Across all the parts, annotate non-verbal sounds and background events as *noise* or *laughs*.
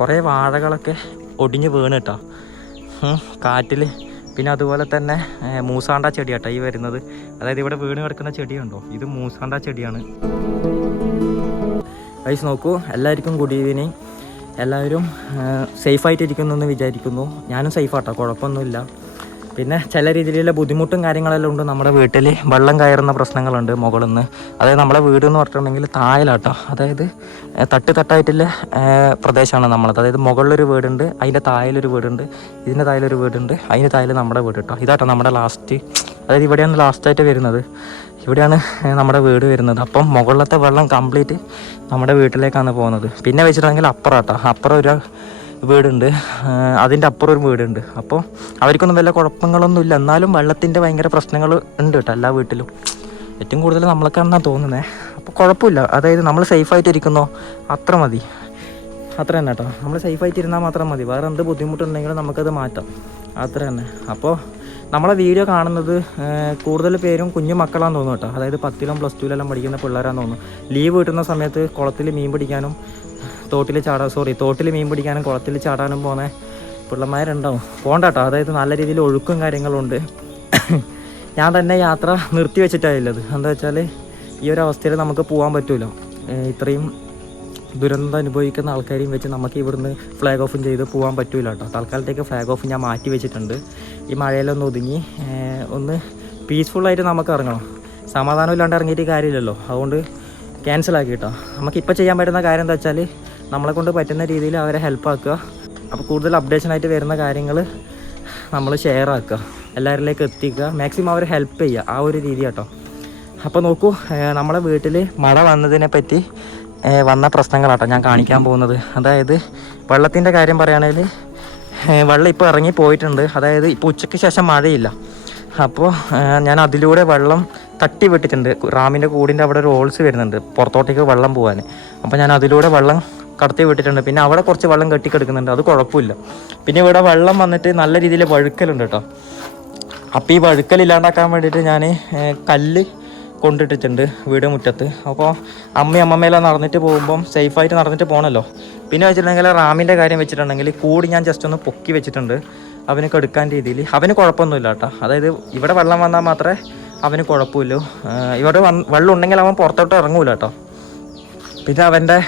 കുറേ വാഴകളൊക്കെ ഒടിഞ്ഞ് വീണ് കേട്ടോ കാറ്റിൽ പിന്നെ അതുപോലെ തന്നെ മൂസാണ്ട ചെടിയാട്ടോ ഈ വരുന്നത്. അതായത് ഇവിടെ വീണ് കിടക്കുന്ന ചെടിയുണ്ടോ? ഇത് മൂസാണ്ട ചെടിയാണ്. വൈസ് നോക്കൂ. എല്ലാവർക്കും ഗുഡ് ഈവനിങ് എല്ലാവരും സേഫായിട്ടിരിക്കുന്നു എന്ന് വിചാരിക്കുന്നു. ഞാനും സേഫ് സേഫാട്ടോ കുഴപ്പമൊന്നുമില്ല. പിന്നെ ചില രീതിയിലുള്ള ബുദ്ധിമുട്ടും കാര്യങ്ങളെല്ലാം ഉണ്ട്. നമ്മുടെ വീട്ടിൽ വെള്ളം കയറുന്ന പ്രശ്നങ്ങളുണ്ട് മുകളിൽ നിന്ന് അതായത് നമ്മുടെ വീട് എന്ന് പറഞ്ഞിട്ടുണ്ടെങ്കിൽ താഴലാട്ടോ. അതായത് തട്ട് തട്ടായിട്ടുള്ള പ്രദേശമാണ് നമ്മളത്. അതായത് മുകളിലൊരു വീടുണ്ട് അതിന്റെ തായലൊരു വീടുണ്ട് ഇതിന്റെ തായലൊരു വീടുണ്ട് അതിന്റെ താഴെ നമ്മുടെ വീട് കേട്ടോ ഇതാട്ടോ നമ്മുടെ ലാസ്റ്റ് അതായത് ഇവിടെയാണ് ലാസ്റ്റായിട്ട് വരുന്നത്. ഇവിടെയാണ് നമ്മുടെ വീട് വരുന്നത്. അപ്പം മുകളിലത്തെ വെള്ളം കംപ്ലീറ്റ് നമ്മുടെ വീട്ടിലേക്കാണ് പോകുന്നത്. പിന്നെ വെച്ചിട്ടുണ്ടെങ്കിൽ അപ്പുറം കേട്ടോ അപ്പുറം ഒരു വീടുണ്ട്. അതിന്റെ അപ്പുറം ഒരു വീടുണ്ട്. അപ്പോൾ അവർക്കൊന്നും വല്ല കുഴപ്പങ്ങളൊന്നും ഇല്ല. എന്നാലും വെള്ളത്തിന്റെ ഭയങ്കര പ്രശ്നങ്ങൾ ഉണ്ട് കേട്ടോ എല്ലാ വീട്ടിലും. ഏറ്റവും കൂടുതൽ നമ്മളൊക്കെയാണെന്നാണ് തോന്നുന്നത് അപ്പോൾ കുഴപ്പമില്ല. അതായത് നമ്മൾ സേഫായിട്ട് ഇരിക്കുന്നോ അത്ര മതി. അത്ര തന്നെ കേട്ടോ. നമ്മൾ സേഫായിട്ട് ഇരുന്നാൽ മാത്രം മതി. വേറെ എന്ത് ബുദ്ധിമുട്ടുണ്ടെങ്കിലും നമുക്കത് മാറ്റാം. അത്ര തന്നെ. അപ്പോൾ നമ്മളെ വീഡിയോ കാണുന്നത് കൂടുതൽ പേരും കുഞ്ഞു മക്കളാന്ന് തോന്നുന്നു കേട്ടോ. അതായത് പത്തിലും പ്ലസ് ടുവിലെല്ലാം പഠിക്കുന്ന പിള്ളേരാന്ന് തോന്നുന്നു. ലീവ് കിട്ടുന്ന സമയത്ത് കുളത്തിൽ മീൻ പിടിക്കാനും തോട്ടിൽ ചാടാൻ സോറി തോട്ടിൽ മീൻ പിടിക്കാനും കുളത്തിൽ ചാടാനും പോകുന്ന പിള്ളമാരുണ്ടാവും. പോകണ്ട കേട്ടോ അതായത് നല്ല രീതിയിൽ ഒഴുക്കും കാര്യങ്ങളും ഉണ്ട് ഞാൻ തന്നെ യാത്ര നിർത്തി വെച്ചിട്ടായില്ലത് എന്താ വെച്ചാൽ ഈ ഒരു അവസ്ഥയിൽ നമുക്ക് പോകാൻ പറ്റുമല്ലോ ഇത്രയും ദുരന്തം അനുഭവിക്കുന്ന ആൾക്കാരെയും വെച്ച് നമുക്ക് ഇവിടുന്ന് ഫ്ലാഗ് ഓഫും ചെയ്ത് പോകാൻ പറ്റൂല കേട്ടോ. തൽക്കാലത്തേക്ക് ഫ്ലാഗ് ഓഫ് ഞാൻ മാറ്റി വെച്ചിട്ടുണ്ട്. ഈ മഴയിലൊന്ന് ഒതുങ്ങി ഒന്ന് പീസ്ഫുള്ളായിട്ട് നമുക്ക് ഇറങ്ങണം. സമാധാനം ഇല്ലാണ്ട് ഇറങ്ങിയിട്ട് കാര്യമില്ലല്ലോ. അതുകൊണ്ട് ക്യാൻസൽ ആക്കി കേട്ടോ. നമുക്കിപ്പോൾ ചെയ്യാൻ പറ്റുന്ന കാര്യം എന്താ വെച്ചാൽ നമ്മളെ കൊണ്ട് പറ്റുന്ന രീതിയിൽ അവരെ ഹെൽപ്പ് ആക്കുക. അപ്പോൾ കൂടുതൽ അപ്ഡേഷൻ ആയിട്ട് വരുന്ന കാര്യങ്ങൾ നമ്മൾ ഷെയർ ആക്കുക. എല്ലാവരിലേക്ക് എത്തിക്കുക. മാക്സിമം അവരെ ഹെൽപ്പ് ചെയ്യുക. ആ ഒരു രീതി കേട്ടോ. അപ്പോൾ നോക്കൂ നമ്മളെ വീട്ടിൽ മഴ വന്നതിനെ പറ്റി വന്ന വന്ന പ്രശ്നങ്ങളാട്ടോ ഞാൻ കാണിക്കാൻ പോകുന്നത്. അതായത് വെള്ളത്തിന്റെ കാര്യം പറയുകയാണെങ്കിൽ വെള്ളം ഇപ്പോൾ ഇറങ്ങി പോയിട്ടുണ്ട്. അതായത് ഇപ്പോൾ ഉച്ചയ്ക്ക് ശേഷം മഴയില്ല. അപ്പോൾ ഞാൻ അതിലൂടെ വെള്ളം തട്ടി വിട്ടിട്ടുണ്ട്. റാമിന്റെ കൂടിന്റെ അവിടെ ഒരു ഹോൾസ് വരുന്നുണ്ട് പുറത്തോട്ടേക്ക് വെള്ളം പോകാൻ അപ്പോൾ ഞാൻ അതിലൂടെ വെള്ളം കടത്തി വിട്ടിട്ടുണ്ട്. പിന്നെ അവിടെ കുറച്ച് വെള്ളം കെട്ടിക്കിടക്കുന്നുണ്ട്. അത് കുഴപ്പമില്ല. പിന്നെ ഇവിടെ വെള്ളം വന്നിട്ട് നല്ല രീതിയിൽ വഴുക്കലുണ്ട് കേട്ടോ. അപ്പോൾ ഈ വഴുക്കൽ ഇല്ലാണ്ടാക്കാൻ വേണ്ടിയിട്ട് ഞാൻ കല്ല് കൊണ്ടിട്ടിട്ടുണ്ട് വീട് മുറ്റത്ത്. അപ്പോൾ അമ്മയും അമ്മമ്മയെല്ലാം നടന്നിട്ട് പോകുമ്പം സേഫായിട്ട് നടന്നിട്ട് പോകണമല്ലോ പിന്നെ വെച്ചിട്ടുണ്ടെങ്കിൽ റാമിന്റെ കാര്യം വെച്ചിട്ടുണ്ടെങ്കിൽ കൂടി ഞാൻ ജസ്റ്റ് ഒന്ന് പൊക്കി വെച്ചിട്ടുണ്ട് അവന് കെടുക്കാൻ രീതിയിൽ. അവന് കുഴപ്പമൊന്നുമില്ല കേട്ടോ. അതായത് ഇവിടെ വെള്ളം വന്നാൽ മാത്രമേ അവന് കുഴപ്പമില്ല. ഇവിടെ വെള്ളം ഉണ്ടെങ്കിൽ അവൻ പുറത്തോട്ട് ഇറങ്ങൂല കേട്ടോ. പിന്നെ അവന്റെ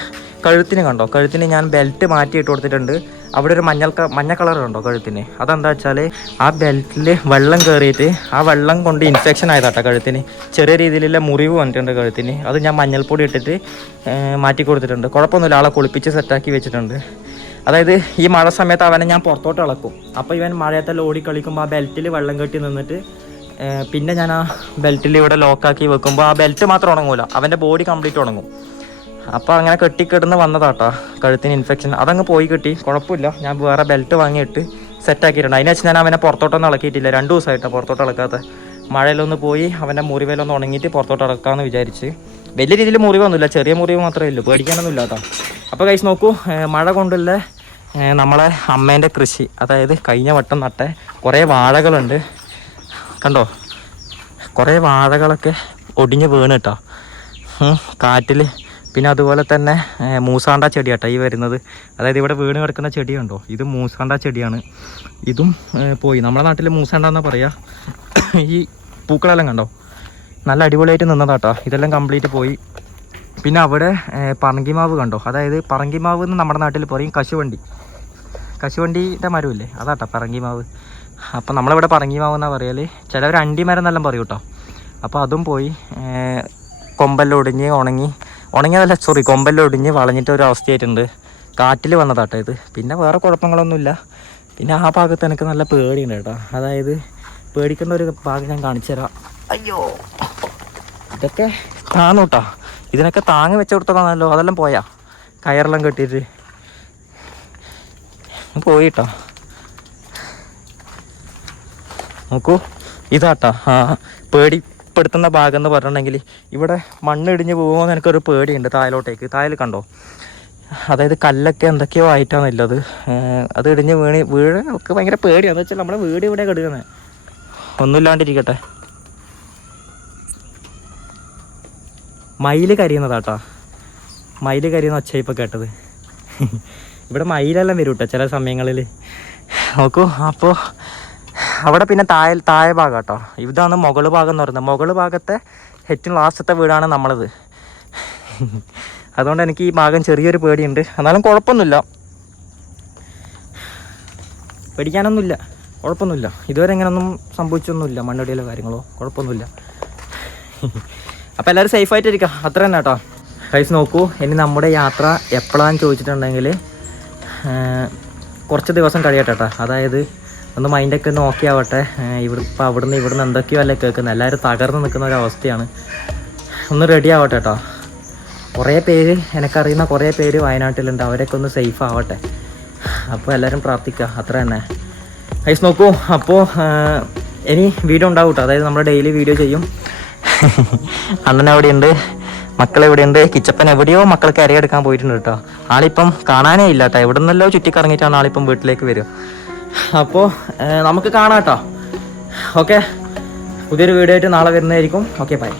കഴുത്തിന് കണ്ടോ? കഴുത്തിന് ഞാൻ ബെൽറ്റ് മാറ്റി ഇട്ട് കൊടുത്തിട്ടുണ്ട്. അവിടെ ഒരു മഞ്ഞൾ മഞ്ഞ കളർ ഉണ്ടോ കഴുത്തിന്? അതെന്താ വെച്ചാൽ ആ ബെൽറ്റിൽ വെള്ളം കയറിയിട്ട് ആ വെള്ളം കൊണ്ട് ഇൻഫെക്ഷൻ ആയതാട്ടോ കഴുത്തിന്. ചെറിയ രീതിയിലുള്ള മുറിവ് വന്നിട്ടുണ്ട് കഴുത്തിന്. അത് ഞാൻ മഞ്ഞൾപ്പൊടി ഇട്ടിട്ട് മാറ്റി കൊടുത്തിട്ടുണ്ട്. കുഴപ്പമൊന്നുമില്ല. ആളെ കുളിപ്പിച്ച് സെറ്റാക്കി വെച്ചിട്ടുണ്ട്. അതായത് ഈ മഴ സമയത്ത് അവനെ ഞാൻ പുറത്തോട്ട് ഇളക്കും. അപ്പോൾ ഇവൻ മഴയത്തെല്ലാം ഓടി കളിക്കുമ്പോൾ ആ ബെൽറ്റിൽ വെള്ളം കെട്ടി നിന്നിട്ട് പിന്നെ ഞാൻ ആ ബെൽറ്റിൽ ഇവിടെ ലോക്കാക്കി വെക്കുമ്പോൾ ആ ബെൽറ്റ് മാത്രം ഉണങ്ങൂല. അവന്റെ ബോഡി കംപ്ലീറ്റ് ഉണങ്ങും. അപ്പോൾ അങ്ങനെ കെട്ടിക്കിടന്ന് വന്നതാട്ടോ. കഴുത്തിന് ഇൻഫെക്ഷൻ അതങ്ങ് പോയി കിട്ടി. കുഴപ്പമില്ല. ഞാൻ വേറെ ബെൽറ്റ് വാങ്ങിയിട്ട് സെറ്റാക്കിയിട്ടുണ്ട് അതിനെ വെച്ച് ഞാൻ അവനെ പുറത്തോട്ടൊന്നും ഇളക്കിയിട്ടില്ല. രണ്ട് ദിവസമായിട്ടാണ് പുറത്തോട്ട് ഇളക്കാത്ത. മഴയിലൊന്ന് പോയി അവന്റെ മുറിവേലൊന്ന് ഉണങ്ങിയിട്ട് പുറത്തോട്ട് ഇളക്കാമെന്ന് വിചാരിച്ച്. വലിയ രീതിയിൽ മുറിവൊന്നുമില്ല. ചെറിയ മുറിവ് മാത്രമേ ഉള്ളൂ. പേടിക്കാനൊന്നും ഇല്ലാത്ത അപ്പോൾ കഴിച്ച് നോക്കൂ. മഴ കൊണ്ടുള്ള നമ്മളെ അമ്മേന്റെ കൃഷി. അതായത് കഴിഞ്ഞ വട്ടം നട്ട കുറേ വാഴകളുണ്ട്. കണ്ടോ? കുറേ വാഴകളൊക്കെ ഒടിഞ്ഞ് വീണ് കേട്ടോ. കാറ്റിൽ പിന്നെ അതുപോലെ തന്നെ മൂസാണ്ട ചെടിയാട്ടോ ഈ വരുന്നത്. അതായത് ഇവിടെ വീണ് കിടക്കുന്ന ചെടിയുണ്ടോ? ഇത് മൂസാണ്ട ചെടിയാണ്. ഇതും പോയി. നമ്മുടെ നാട്ടിൽ മൂസാണ്ട എന്നാ പറയാ? ഈ പൂക്കളെല്ലാം കണ്ടോ? നല്ല അടിപൊളിയായിട്ട് നിന്നതാട്ടോ. ഇതെല്ലാം കംപ്ലീറ്റ് പോയി. പിന്നെ അവിടെ പറങ്കിമാവ് കണ്ടോ? അതായത് പറങ്കിമാവ് എന്ന് നമ്മുടെ നാട്ടിൽ പറയും കശുവണ്ടി. കശുവണ്ടീന്റെ മരമില്ലേ? അതാട്ടോ പറങ്കിമാവ്. അപ്പോൾ നമ്മളിവിടെ പറങ്കിമാവ് എന്നാ പറയൽ ചിലവർ അണ്ടിമരം എന്നെല്ലാം പറയും കേട്ടോ അപ്പോൾ അതും പോയി കൊമ്പെല്ലാം ഒടിഞ്ഞ് ഉണങ്ങി ഉണങ്ങിയതല്ല സോറി കൊമ്പെല്ലാം ഒടിഞ്ഞ് വളഞ്ഞിട്ട് ഒരു അവസ്ഥയായിട്ടുണ്ട്. കാറ്റിൽ വന്നതാട്ടോ ഇത്. പിന്നെ വേറെ കുഴപ്പങ്ങളൊന്നുമില്ല. പിന്നെ ആ ഭാഗത്ത് എനിക്ക് നല്ല പേടിയുണ്ട് കേട്ടോ. അതായത് പേടിക്കേണ്ട ഒരു ഭാഗം ഞാൻ കാണിച്ചു തരാം. അയ്യോ. ഇതൊക്കെ താന്നു കേട്ടോ ഇതിനൊക്കെ താങ്ങി വെച്ച് കൊടുത്തതാണല്ലോ. അതെല്ലാം പോയാ? കയറെല്ലാം കെട്ടിയിട്ട്. പോയിട്ടോ. നോക്കൂ. ഇതാട്ടാ. ആ പേടിപ്പെടുത്തുന്ന ഭാഗം എന്ന് പറഞ്ഞിട്ടുണ്ടെങ്കിൽ ഇവിടെ മണ്ണ് ഇടിഞ്ഞ് പോകുമോ എന്ന് എനിക്കൊരു പേടിയുണ്ട് താഴോട്ടേക്ക് താഴെ കണ്ടോ? അതായത് കല്ലൊക്കെ എന്തൊക്കെയോ ആയിട്ടാണ് ഉള്ളത് അത് ഇടിഞ്ഞ് വീണ് വീട് ഒക്കെ ഭയങ്കര പേടിയാണ് എന്ന് വെച്ചാൽ നമ്മുടെ വീട് ഇവിടെ കെടുക്കുന്നത് ഒന്നുമില്ലാണ്ടിരിക്കട്ടെ. മയിൽ കരിയുന്നതാട്ടാ. മയിൽ കരിയുന്ന ഒച്ച ഇപ്പം കേട്ടത്. *laughs* ഇവിടെ മയിലെല്ലാം വരും കേട്ടോ ചില സമയങ്ങളിൽ നോക്കൂ അപ്പോൾ അവിടെ പിന്നെ താഴെ താഴെ ഭാഗം കേട്ടോ. ഇതാണ് മുകൾ ഭാഗം എന്ന് പറയുന്നത്. മുകൾ ഭാഗത്തെ ഏറ്റവും ലാസ്റ്റത്തെ വീടാണ് നമ്മളത്. അതുകൊണ്ട് എനിക്ക് ഈ ഭാഗം ചെറിയൊരു പേടിയുണ്ട്. എന്നാലും കുഴപ്പമൊന്നുമില്ല. പേടിക്കാനൊന്നുമില്ല. കുഴപ്പമൊന്നുമില്ല. ഇതുവരെ ഇങ്ങനൊന്നും സംഭവിച്ചൊന്നുമില്ല മണ്ണടിയിലെ കാര്യങ്ങളോ. കുഴപ്പമൊന്നുമില്ല. അപ്പോൾ എല്ലാവരും സേഫായിട്ടിരിക്കാം അത്ര തന്നെ കേട്ടോ. കൈസ് നോക്കൂ. ഇനി നമ്മുടെ യാത്ര എപ്പോഴാന്ന് ചോദിച്ചിട്ടുണ്ടെങ്കിൽ കുറച്ച് ദിവസം കഴിയട്ടെ കേട്ടോ. അതായത് ഒന്ന് മൈൻഡൊക്കെ ഒന്ന് ഓക്കെ ആവട്ടെ. ഇവിടെ ഇപ്പോൾ അവിടുന്ന് ഇവിടുന്ന് എന്തൊക്കെയോ അല്ലേ കേൾക്കുന്നത് എല്ലാവരും തകർന്ന് നിൽക്കുന്ന ഒരു അവസ്ഥയാണ്. ഒന്ന് റെഡി ആവട്ടെ കേട്ടോ കുറേ പേര് എനിക്കറിയുന്ന കുറേ പേര് വയനാട്ടിലുണ്ട്. അവരൊക്കെ ഒന്ന് സേഫ് ആവട്ടെ. അപ്പോൾ എല്ലാവരും പ്രാർത്ഥിക്കുക അത്ര തന്നെ. ഐസ് നോക്കൂ. അപ്പോൾ ഇനി വീഡിയോ ഉണ്ടാവും കേട്ടോ അതായത് നമ്മൾ ഡെയിലി വീഡിയോ ചെയ്യും. *laughs* അണ്ണൻ എവിടെയുണ്ട്? മക്കൾ എവിടെയുണ്ട്? കിച്ചപ്പൻ എവിടെയോ മക്കൾക്ക് അരയെടുക്കാൻ പോയിട്ടുണ്ട് കേട്ടോ ആളിപ്പം കാണാനേ ഇല്ല കേട്ടോ എവിടെ നിന്നല്ലോ ചുറ്റിക്കറങ്ങിയിട്ടാണ് ആളിപ്പം വീട്ടിലേക്ക് വരും. അപ്പോൾ നമുക്ക് കാണാം കേട്ടോ. ഓക്കെ? പുതിയൊരു വീഡിയോ ആയിട്ട് നാളെ വരുന്നതായിരിക്കും. Okay bye.